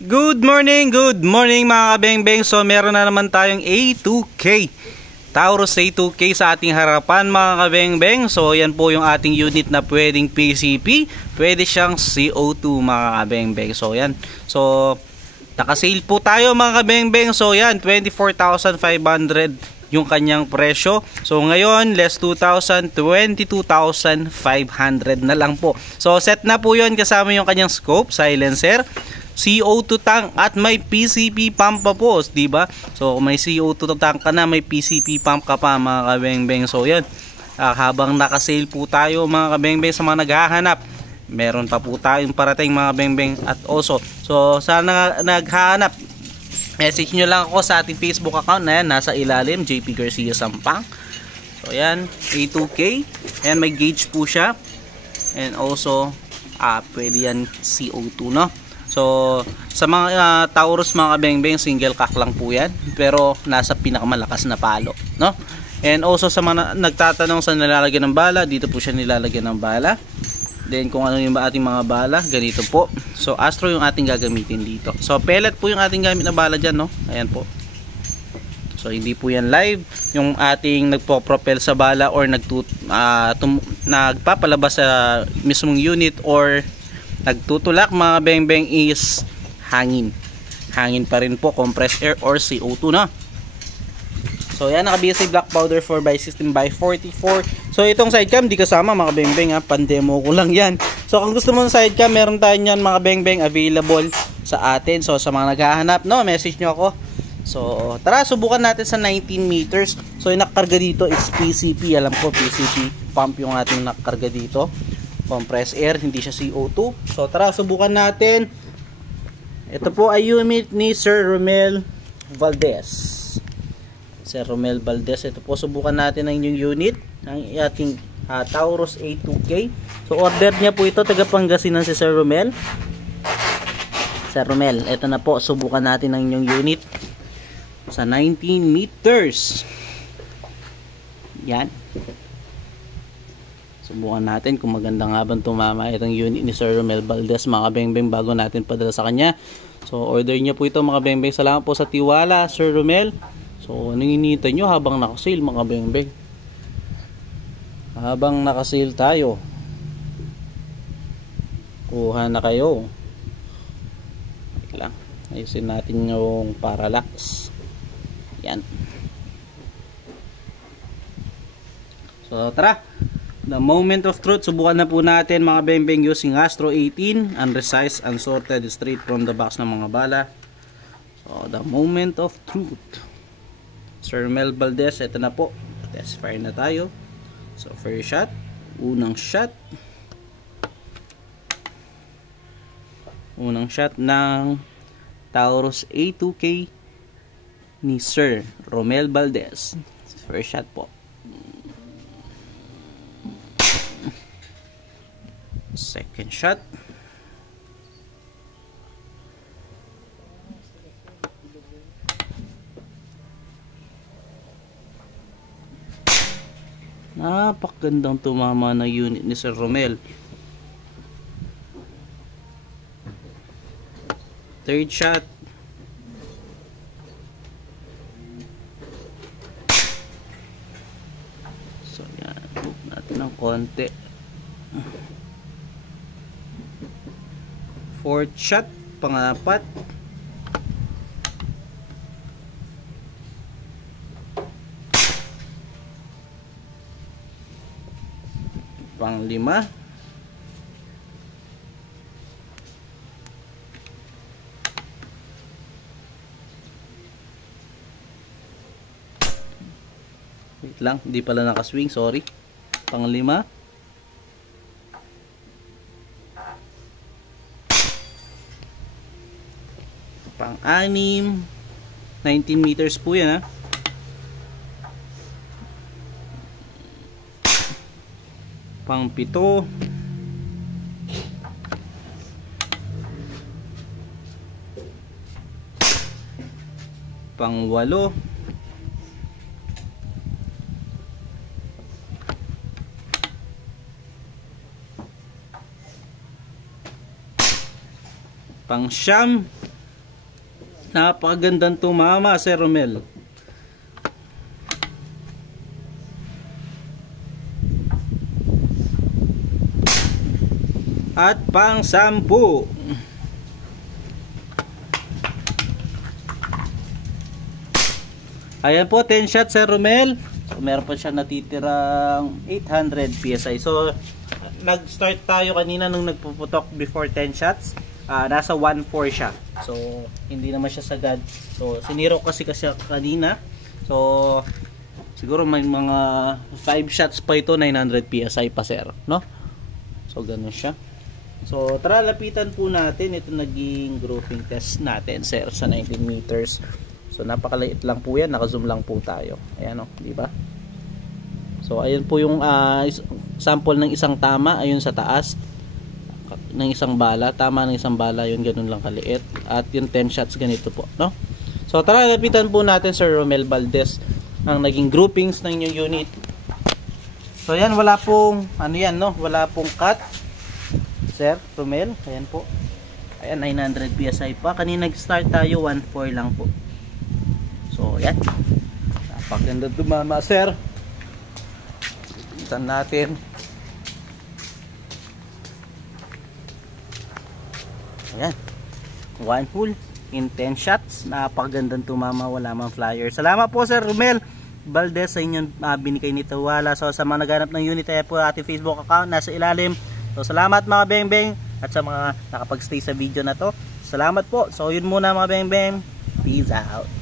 Good morning mga kabengbeng. So meron na naman tayong A2K Taurus A2K sa ating harapan mga kabengbeng. So yan po yung ating unit na pwedeng PCP, pwede siyang CO2 mga kabengbeng. So yan. So naka-sale po tayo mga kabengbeng. So yan, 24,500 yung kanyang presyo. So ngayon, less 2,000, 22,500 na lang po. So set na po yun kasama yung kanyang scope, silencer, CO2 tank at may PCP pump pa po, di ba? So kung may CO2 tank ka na, may PCP pump ka pa mga kabengbeng. So yan, habang naka-sale po tayo mga kabengbeng, sa mga naghahanap, meron pa po tayong parating mga kabengbeng. At also, so sana naghahanap, message nyo lang ako sa ating Facebook account na yan, nasa ilalim, JP Garcia Sampang. So yan, A2K, ayan, may gauge po siya. And also pwede yan CO2, no? So sa mga Taurus mga kabengbeng, single cock lang po yan, pero nasa pinakamalakas na palo, no? And also sa mga nagtatanong sa nilalagyan ng bala, dito po siya nilalagyan ng bala. Then kung ano yung ating mga bala, ganito po. So Astro yung ating gagamitin dito. So pellet po yung ating gamit na bala dyan, no? Ayan po. So hindi po yan live. Yung ating nagpo-propel sa bala or nagpapalabas sa mismong unit or nagtutulak mga bengbeng is hangin. Hangin pa rin po, compressed air or CO2 na. So yan, naka-BSA black powder 4x16x44. So itong sidecam di kasama mga bengbeng, pandemo ko lang yan. So kung gusto mo ng sidecam, meron tayo yan mga bengbeng available sa atin. So sa mga naghahanap, no, message nyo ako. So tara, subukan natin sa 19 meters. So yung nakakarga dito is PCP. Alam ko PCP pump yung ating nakakarga dito, compressed air, hindi siya CO2. So tara, subukan natin. Ito po ay unit ni Sir Romel Valdez. Sir Romel Valdez, ito po, subukan natin ang inyong unit, ang ating Taurus A2K. So order niya po ito, taga Pangasinan si Sir Romel. Sir Romel, ito na po, subukan natin ang inyong unit sa 19 meters. Yan. Subukan natin kung maganda nga bang tumama itong unit ni Sir Romel Valdez mga bengbeng bago natin padala sa kanya. So order niya po ito mga bengbeng. Salamat po sa tiwala Sir Romel. So anong hinihintay nyo habang nakasale mga bengbeng? Habang nakasale tayo, kuha na kayo. Wait lang, ayusin natin yung parallax. Yan. So tara, the moment of truth, subukan na po natin mga bengbeng using Astro 18, unresized, unsorted, straight from the box ng mga bala. So the moment of truth, Sir Romel Valdez, ito na po, test fire na tayo. So first shot, unang shot ng Taurus A2K ni Sir Romel Valdez. First shot po. Second shot. Napakagandang tumama na unit ni Sir Romel. Third shot. So yan, move natin ng konti. Fourth shot, pang-apat. Pang-lima. Wait lang, hindi pala nakaswing, sorry. Pang-lima. Pang-anim. 19 meters po yan, ha. Pang-pito. Pang-walo. Pang-siyam. Napakagandang tumama, Sir Romel. At pang 10. Ayan po, 10 shots, Sir Romel. So, meron pa siya natitirang 800 PSI. So, nag-start tayo kanina nung nagpuputok before 10 shots. Nasa 1.4 siya. So, hindi naman siya sagad. So, siniro kasi kanina. So, siguro may mga 5 shots pa ito, 900 PSI pa, sir. No? So, ganun siya. So, tara, lapitan po natin. Ito naging grouping test natin, sir, sa 19 meters. So, napakaliit lang po yan. Naka-zoom lang po tayo. Ayan o, di ba? So, ayun po yung sample ng isang tama. Ayun sa taas ng isang bala. Tama ng isang bala. Yun, ganun lang kaliit. At yung 10 shots, ganito po, no? So, tara, lapitan po natin, Sir Romel Valdez, ang naging groupings ng inyong unit. So, yan, wala pong, ano yan, no? Wala pong cut. Sir Romel, ayan po. Ayan, 900 PSI pa. Kanina nag-start tayo, 1.4 lang po. So, ayan. Napakaganda tumama, sir. Tignan natin. Ayan. One full in 10 shots. Napakagandang tumama, wala mang flyer. Salamat po, Sir Romel Valdez, sa inyong binigay ni Tawala. So, sa mga naghanap ng unit, ayan po ating Facebook account, nasa ilalim. So, salamat mga beng-beng, at sa mga nakapag-stay sa video na to. Salamat po. So, yun muna mga beng-beng. Peace out.